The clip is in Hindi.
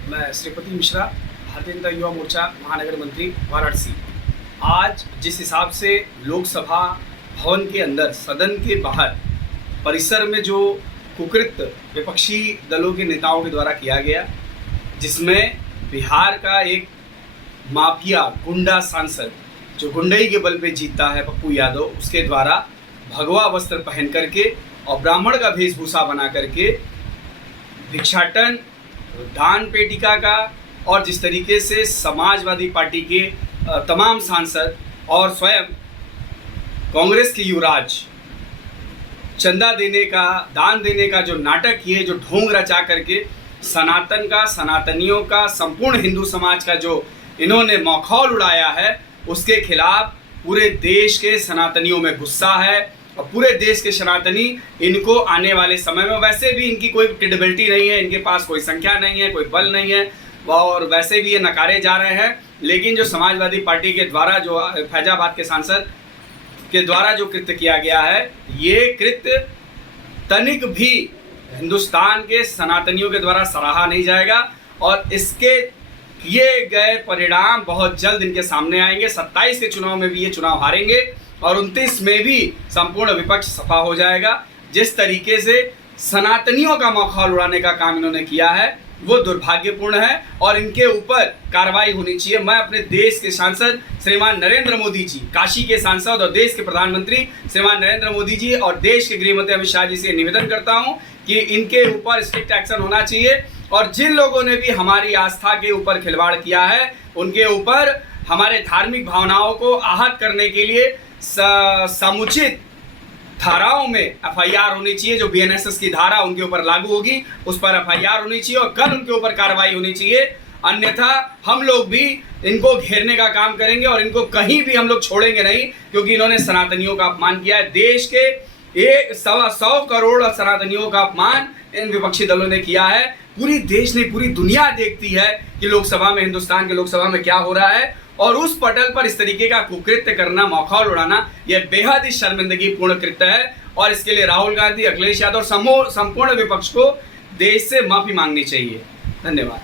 मैं श्रीपति मिश्रा, भारतीय जनता युवा मोर्चा महानगर मंत्री वाराणसी। आज जिस हिसाब से लोकसभा भवन के अंदर, सदन के बाहर परिसर में जो कुकृत्य विपक्षी दलों के नेताओं के द्वारा किया गया, जिसमें बिहार का एक माफिया गुंडा सांसद जो गुंडई के बल पे जीतता है, पप्पू यादव, उसके द्वारा भगवा वस्त्र पहन करके और ब्राह्मण का वेशभूषा बना करके भिक्षाटन, दान पेटिका का, और जिस तरीके से समाजवादी पार्टी के तमाम सांसद और स्वयं कांग्रेस के युवराज चंदा देने का, दान देने का जो नाटक किए, जो ढोंग रचा करके सनातन का, सनातनियों का, संपूर्ण हिंदू समाज का जो इन्होंने मखौल उड़ाया है, उसके खिलाफ पूरे देश के सनातनियों में गुस्सा है। और पूरे देश के सनातनी इनको आने वाले समय में, वैसे भी इनकी कोई क्रेडिबिलिटी नहीं है, इनके पास कोई संख्या नहीं है, कोई बल नहीं है, और वैसे भी ये नकारे जा रहे हैं। लेकिन जो समाजवादी पार्टी के द्वारा, जो फैजाबाद के सांसद के द्वारा जो कृत्य किया गया है, ये कृत्य तनिक भी हिंदुस्तान के सनातनियों के द्वारा सराहा नहीं जाएगा। और इसके किए गए परिणाम बहुत जल्द इनके सामने आएंगे। 27 के चुनाव में भी ये चुनाव हारेंगे और 29 में भी संपूर्ण विपक्ष सफा हो जाएगा। जिस तरीके से सनातनियों का मखौल उड़ाने का काम इन्होंने किया है, वो दुर्भाग्यपूर्ण है और इनके ऊपर कार्रवाई होनी चाहिए। मैं अपने देश के सांसद श्रीमान नरेंद्र मोदी जी, काशी के सांसद और देश के प्रधानमंत्री श्रीमान नरेंद्र मोदी जी और देश के गृह मंत्री अमित शाह जी से निवेदन करता हूं कि इनके ऊपर स्ट्रिक्ट एक्शन होना चाहिए। और जिन लोगों ने भी हमारी आस्था के ऊपर खिलवाड़ किया है, उनके ऊपर हमारे धार्मिक भावनाओं को आहत करने के लिए समुचित धाराओं में एफआईआर होनी चाहिए। जो बीएनएसएस की धारा उनके ऊपर लागू होगी, उस पर एफआईआर होनी चाहिए और कल उनके ऊपर कार्रवाई होनी चाहिए। अन्यथा हम लोग भी इनको घेरने का काम करेंगे और इनको कहीं भी हम लोग छोड़ेंगे नहीं, क्योंकि इन्होंने सनातनियों का अपमान किया है। देश के 100 करोड़ सनातनियों का अपमान इन विपक्षी दलों ने किया है। पूरी देश ने, पूरी दुनिया देखती है कि लोकसभा में, हिंदुस्तान के लोकसभा में क्या हो रहा है, और उस पटल पर इस तरीके का कुकृत्य करना, मखौल उड़ाना, यह बेहद ही शर्मिंदगी पूर्ण कृत्य है। और इसके लिए राहुल गांधी, अखिलेश यादव, संपूर्ण विपक्ष को देश से माफी मांगनी चाहिए। धन्यवाद।